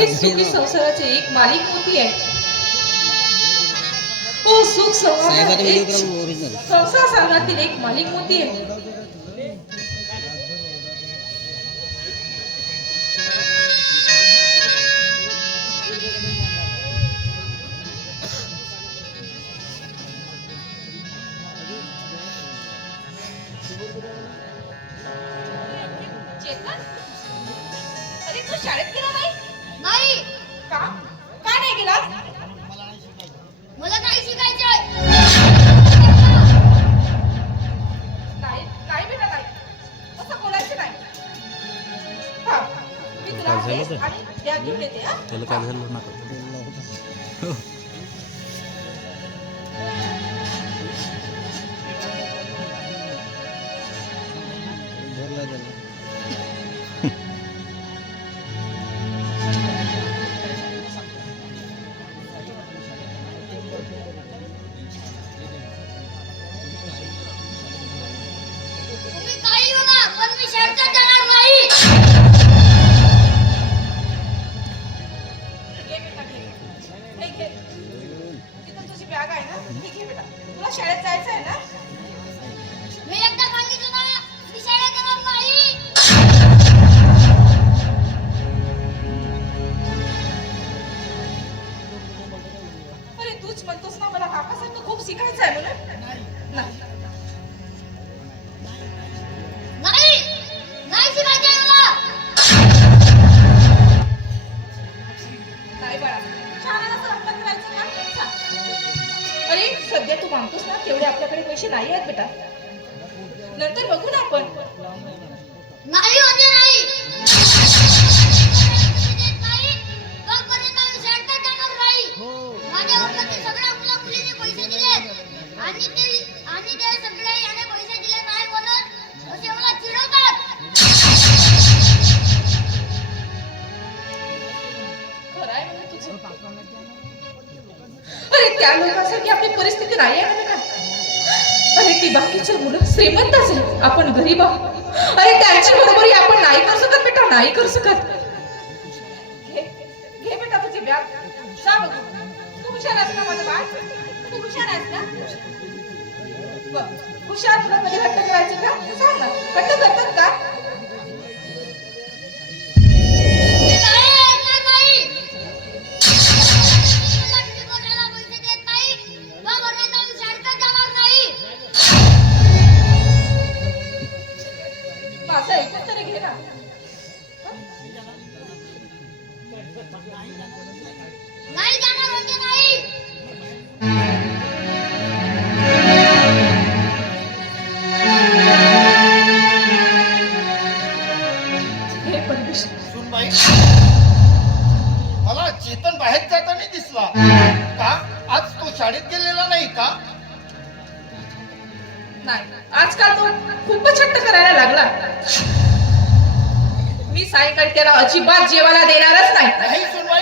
हे सुखी संसाराचे एक मालिक मोती आहे. ओ सुख संसार सागरातील एक मालिक मोती आहे. अरे तू शाळेत गेला नाही? नाही. का? का नाही गेला? मला नाही शिकायचंय. नाही नाही बेटा नाही. असं बोलायचं नाही. हा मी तुला आणि द्या घेऊन येते. हा त्याला काय झालं नका. तुम्ही काही बघा पण मी शाळेत जाणार नाही. घे बेटा घे. हे घे. तिथं तुझी बॅग आहे ना? ही घे बेटा. तुला शाळेत जायचं आहे ना? मी एकदा सांगितलं ना मी शाळेत जाणार नाही. अरे तूच म्हणतोस ना मला काकासारखं खूप शिकायचं आहे म्हणून. नाही नाही नाही शिकायचं मला. नाही बाळा शाळेला असं रंगत राहायचं का? अरे सध्या तू मागतोस ना तेवढे आपल्याकडे पैसे नाही आहेत बेटा. नंतर बघू ना आपण. नाही म्हणजे नाही. माझ्या वर्गातील सगळ्या मुला मुलींनी पैसे दिलेत आणि ते सगळे याने पैसे दिले नाही म्हणून असे मला चिडवतात. खरं आहे म्हणजे तुझं. अरे त्या लोकांसारखी आपली परिस्थिती नाही आहे ना. अरे ती बाकीची मुलं श्रीमंतच आहेत, आपण गरीब आहोत. अरे त्यांची बरोबरी आपण नाही करू शकत बेटा, नाही करू शकत. घे बेटा तुझी बॅग. जा बघू. तू हुशार आहेस ना माझं बाळ? तू हुशार आहेस ना? बघ हुशार तुला कधी हट्ट करायचं का? सांग ना हट्ट करतात का? माझं ऐकून तरी घे ना. नाही जाणार म्हणजे नाही. हे परमेश्वर. सुनबाई मला चेतन बाहेर जाताना दिसला का? आज तो शाळेत गेलेला नाही का? नाही आजकाल तो खूपच हट्ट करायला लागला. मी सायंकाळी त्याला अजिबात जेवायला देणारच नाही. नाही सुनबाई